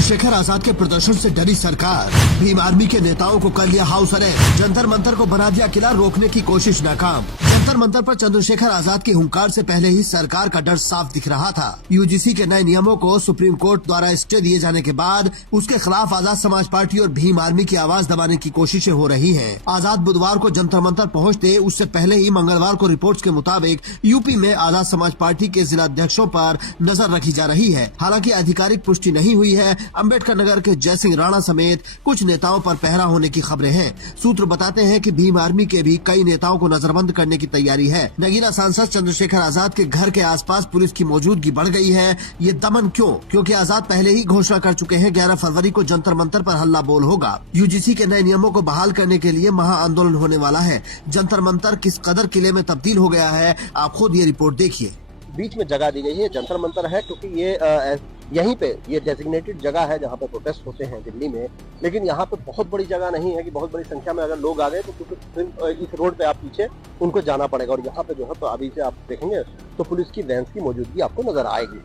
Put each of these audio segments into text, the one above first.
चंद्रशेखर आजाद के प्रदर्शन से डरी सरकार, भीम आर्मी के नेताओं को कर लिया हाउस अरेस्ट, जंतर मंतर को बना दिया किला, रोकने की कोशिश नाकाम। जंतर मंतर पर चंद्रशेखर आजाद की हुंकार से पहले ही सरकार का डर साफ दिख रहा था। यूजीसी के नए नियमों को सुप्रीम कोर्ट द्वारा स्टे दिए जाने के बाद उसके खिलाफ आजाद समाज पार्टी और भीम आर्मी की आवाज दबाने की कोशिशें हो रही हैं। आजाद बुधवार को जंतर मंतर पहुंचते उससे पहले ही मंगलवार को रिपोर्ट्स के मुताबिक यूपी में आजाद समाज पार्टी के जिलाध्यक्षों पर नजर रखी जा रही है। हालांकि आधिकारिक पुष्टि नहीं हुई है। अम्बेडकर नगर के जयसिंह राणा समेत कुछ नेताओं पर पहरा होने की खबरें हैं। सूत्र बताते हैं कि भीम आर्मी के भी कई नेताओं को नजरबंद करने की तैयारी है। नगीना सांसद चंद्रशेखर आजाद के घर के आसपास पुलिस की मौजूदगी बढ़ गई है। ये दमन क्यों? क्योंकि आजाद पहले ही घोषणा कर चुके हैं 11 फरवरी को जंतर मंतर पर हल्ला बोल होगा। यूजीसी के नए नियमों को बहाल करने के लिए महा आंदोलन होने वाला है। जंतर मंतर किस कदर किले में तब्दील हो गया है, आप खुद ये रिपोर्ट देखिए। बीच में जगह दी गई है, जंतर मंतर है, क्योंकि ये यहीं पे ये डेजिग्नेटेड जगह है जहाँ पे प्रोटेस्ट होते हैं दिल्ली में। लेकिन यहाँ पे बहुत बड़ी जगह नहीं है कि बहुत बड़ी संख्या में अगर लोग आ गए तो फिर इस रोड पे आप पीछे उनको जाना पड़ेगा। और यहाँ पे जो है तो अभी से आप देखेंगे तो पुलिस की वैन्स की मौजूदगी आपको नजर आएगी।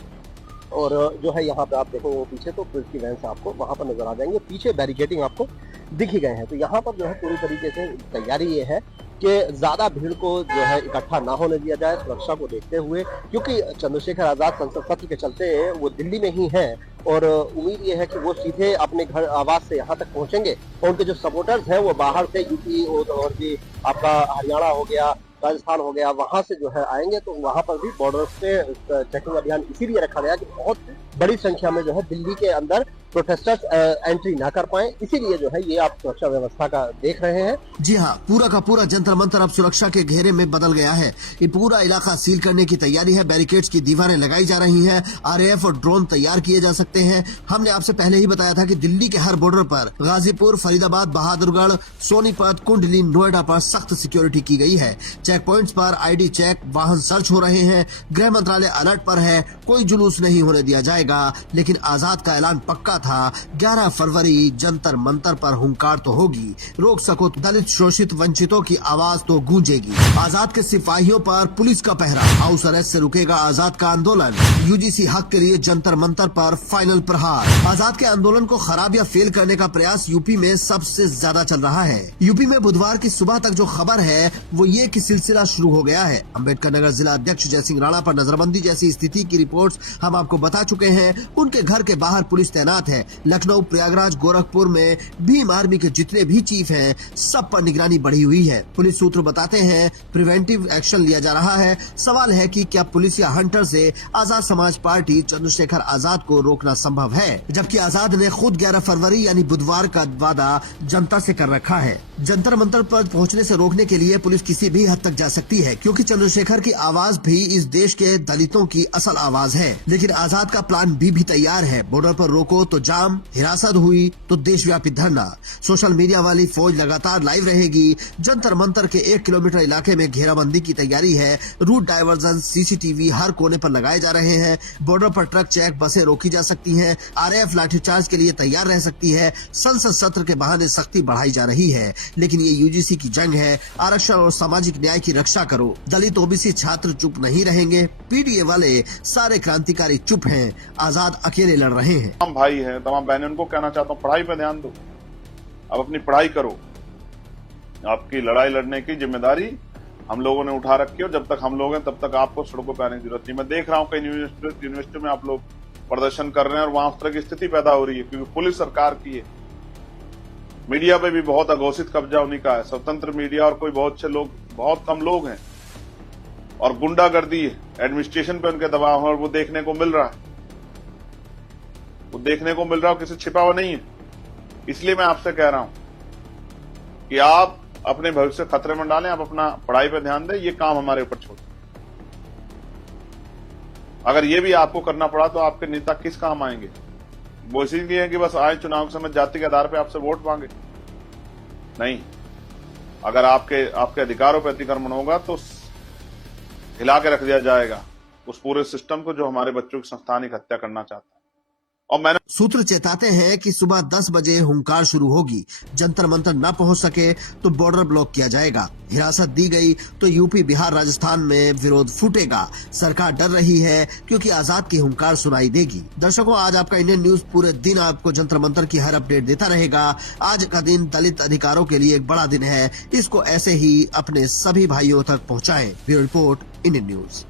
और जो है यहाँ पे आप देखोगे वो पीछे तो पुलिस की वैन्स आपको वहाँ पर नजर आ जाएंगे। पीछे बैरिकेडिंग आपको दिख ही गए हैं। तो यहाँ पर जो है पूरी तरीके से तैयारी ये है कि ज्यादा भीड़ को जो है इकट्ठा ना होने दिया जाए, सुरक्षा को देखते हुए, क्योंकि चंद्रशेखर आजाद संसद सत्र के चलते वो दिल्ली में ही हैं। और उम्मीद ये है कि वो सीधे अपने घर आवास से यहाँ तक पहुंचेंगे और उनके जो सपोर्टर्स हैं वो बाहर से यूपी और भी आपका हरियाणा हो गया, राजस्थान हो गया, वहां से जो है आएंगे। तो वहां पर भी बॉर्डर पे चेकिंग अभियान इसीलिए रखा गया कि बहुत बड़ी संख्या में जो है दिल्ली के अंदर प्रोटेस्टर्स एंट्री ना कर पाए, इसीलिए जो है ये आप सुरक्षा व्यवस्था का देख रहे हैं। जी हाँ, पूरा का पूरा जंतर मंतर अब सुरक्षा के घेरे में बदल गया है। ये पूरा इलाका सील करने की तैयारी है। बैरिकेड्स की दीवारें लगाई जा रही हैं। आरएएफ और ड्रोन तैयार किए जा सकते हैं। हमने आपसे पहले ही बताया था कि दिल्ली के हर बॉर्डर पर गाजीपुर, फरीदाबाद, बहादुरगढ़, सोनीपत, कुंडली, नोएडा पर सख्त सिक्योरिटी की गई है। चेक पॉइंट्स पर आईडी चेक, वाहन सर्च हो रहे हैं। गृह मंत्रालय अलर्ट पर है। कोई जुलूस नहीं होने दिया जाएगा। लेकिन आजाद का ऐलान पक्का था, 11 फरवरी जंतर मंतर पर हुंकार तो होगी। रोक सको तो दलित, शोषित, वंचितों की आवाज तो गूंजेगी। आजाद के सिपाहियों पर पुलिस का पहरा, हाउस अरेस्ट से रुकेगा आजाद का आंदोलन। यूजीसी हक के लिए जंतर मंतर पर फाइनल प्रहार। आजाद के आंदोलन को खराब या फेल करने का प्रयास यूपी में सबसे ज्यादा चल रहा है। यूपी में बुधवार की सुबह तक जो खबर है वो ये कि सिलसिला शुरू हो गया है। अम्बेडकर नगर जिला अध्यक्ष जयसिंह राणा पर नजरबंदी जैसी स्थिति की रिपोर्ट्स हम आपको बता चुके हैं। उनके घर के बाहर पुलिस तैनात है। लखनऊ, प्रयागराज, गोरखपुर में भीम आर्मी के जितने भी चीफ हैं, सब पर निगरानी बढ़ी हुई है। पुलिस सूत्र बताते हैं प्रिवेंटिव एक्शन लिया जा रहा है। सवाल है कि क्या पुलिस या हंटर से आजाद समाज पार्टी चंद्रशेखर आजाद को रोकना संभव है, जबकि आजाद ने खुद 11 फरवरी यानी बुधवार का वादा जनता से कर रखा है। जंतर मंतर पर पहुंचने से रोकने के लिए पुलिस किसी भी हद तक जा सकती है, क्योंकि चंद्रशेखर की आवाज भी इस देश के दलितों की असल आवाज है। लेकिन आजाद का प्लान बी भी तैयार है। बॉर्डर पर रोको तो जाम, हिरासत हुई तो देशव्यापी धरना। सोशल मीडिया वाली फौज लगातार लाइव रहेगी। जंतर मंतर के 1 किलोमीटर इलाके में घेराबंदी की तैयारी है। रूट डायवर्जन, सीसीटीवी हर कोने पर लगाए जा रहे हैं। बॉर्डर पर ट्रक चेक, बसें रोकी जा सकती हैं। आरएएफ लाठीचार्ज के लिए तैयार रह सकती है। संसद सत्र के बहाने सख्ती बढ़ाई जा रही है। लेकिन ये यूजीसी की जंग है। आरक्षण और सामाजिक न्याय की रक्षा करो। दलित, ओबीसी, छात्र चुप नहीं रहेंगे। पीडीए वाले सारे क्रांतिकारी चुप हैं। आजाद अकेले लड़ रहे हैं। तमाम भाई हैं, तमाम बहनों को कहना चाहता हूँ, पढ़ाई पे ध्यान दो। अब अपनी पढ़ाई करो। आपकी लड़ाई लड़ने की जिम्मेदारी हम लोगों ने उठा रखी है और जब तक हम लोग हैं तब तक आपको सड़कों पे आने की जरूरत नहीं। मैं देख रहा हूँ कई यूनिवर्सिटी में आप लोग प्रदर्शन कर रहे हैं और वहां उस तरह की स्थिति पैदा हो रही है, क्योंकि पुलिस सरकार की है। मीडिया पे भी बहुत अघोषित कब्जा उन्हीं का है। स्वतंत्र मीडिया और कोई बहुत से लोग, बहुत कम लोग हैं और गुंडागर्दी है। एडमिनिस्ट्रेशन पे उनके दबाव है और वो देखने को मिल रहा है। वो देखने को मिल रहा है, किसी छिपा हुआ नहीं है। इसलिए मैं आपसे कह रहा हूं कि आप अपने भविष्य खतरे में डालें। आप अपना पढ़ाई पे ध्यान दें। ये काम हमारे ऊपर छोड़। अगर ये भी आपको करना पड़ा तो आपके नेता किस काम आएंगे? वो इसीलिए है कि बस आए चुनाव के समय जाति के आधार पे आपसे वोट मांगे? नहीं। अगर आपके अधिकारों पर अतिक्रमण होगा तो हिला के रख दिया जाएगा उस पूरे सिस्टम को जो हमारे बच्चों की संस्थानिक हत्या करना चाहता है। और मैंने सूत्र चेताते हैं कि सुबह 10 बजे हुंकार शुरू होगी। जंतर मंतर न पहुंच सके तो बॉर्डर ब्लॉक किया जाएगा। हिरासत दी गई तो यूपी, बिहार, राजस्थान में विरोध फूटेगा। सरकार डर रही है क्योंकि आजाद की हुंकार सुनाई देगी। दर्शकों, आज आपका इंडियन न्यूज पूरे दिन आपको जंतर मंतर की हर अपडेट देता रहेगा। आज का दिन दलित अधिकारों के लिए एक बड़ा दिन है। इसको ऐसे ही अपने सभी भाइयों तक पहुँचाएं। Bureau report, Indian news.